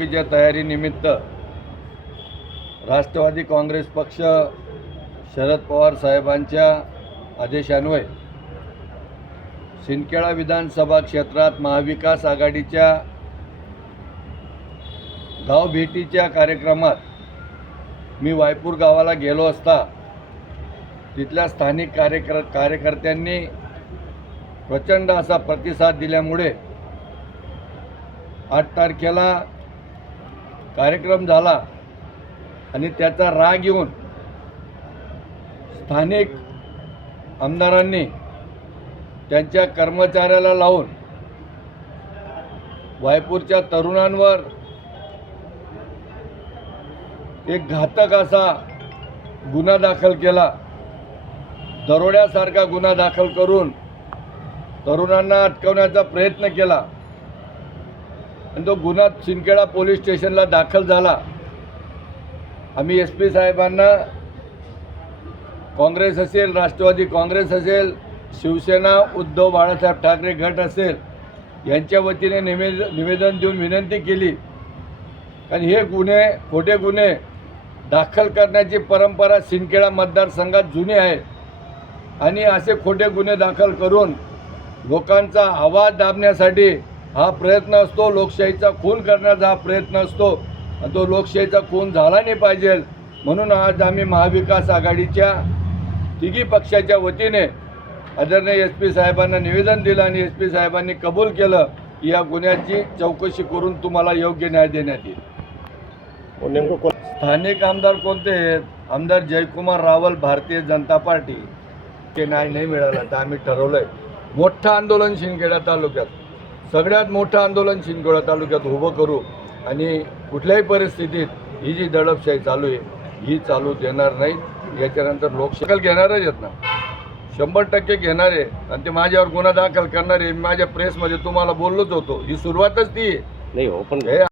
निवडणुकीच्या तयारीनिमित्त राष्ट्रवादी काँग्रेस पक्ष शरद पवार साहेबांच्या आदेशान्वये सिंदखेडा विधानसभा क्षेत्रात महाविकास आघाडीच्या गाव भेटीच्या कार्यक्रमात मी वायपूर गावाला गेलो असता तिथल्या स्थानिक कार्यकर कार्यकर्त्यांनी प्रचंड असा प्रतिसाद दिल्यामुळे आठ तारखेला कार्यक्रम झाला आणि त्याचा राग येऊन स्थानिक आमदारांनी त्यांच्या कर्मचाऱ्याला लावून वायपूरच्या तरुणांवर एक घातक असा गुन्हा दाखल केला. दरोड्यासारखा गुन्हा दाखल करून तरुणांना अटकवण्याचा प्रयत्न केला. आणि तो गुन्हा सिंदखेडा पोलीस स्टेशनला दाखल झाला. आम्ही एस पी साहेबांना काँग्रेस असेल राष्ट्रवादी काँग्रेस असेल शिवसेना उद्धव बाळासाहेब ठाकरे गट असेल यांच्या वतीने निवेद निवेदन देऊन विनंती केली. कारण हे गुन्हे खोटे गुन्हे दाखल करण्याची परंपरा सिंदखेडा मतदारसंघात जुनी आहे. आणि असे खोटे गुन्हे दाखल करून लोकांचा आवाज दाबण्यासाठी हा प्रयत्न असतो लोकशाहीचा खून करण्याचा हा प्रयत्न असतो. आणि तो लोकशाहीचा खून झाला नाही पाहिजे. म्हणून आज आम्ही महाविकास आघाडीच्या तिघी पक्षाच्या वतीने आदरणीय एस पी साहेबांना निवेदन दिलं आणि एस पी साहेबांनी कबूल केलं की या गुन्ह्याची चौकशी करून तुम्हाला योग्य न्याय देण्यात येईल. नेमकं कोण? स्थानिक आमदार कोणते आहेत? आमदार जयकुमार रावल भारतीय जनता पार्टी. ते न्याय नाही मिळाला तर आम्ही ठरवलंय. मोठं आंदोलन शिंदखेडा तालुक्यात. सगळ्यात मोठं आंदोलन शिंदखेडा तालुक्यात उभं करू आणि कुठल्याही परिस्थितीत ही जी दडपशाही चालू आहे ही चालू देणार नाही. याच्यानंतर लोकशाही घेणारच आहेत ना. शंभर टक्के घेणार आहे. आणि ते माझ्यावर गुन्हा दाखल करणार आहे. मी माझ्या प्रेसमध्ये तुम्हाला बोललोच होतो. ही सुरुवातच ती नाही हो पण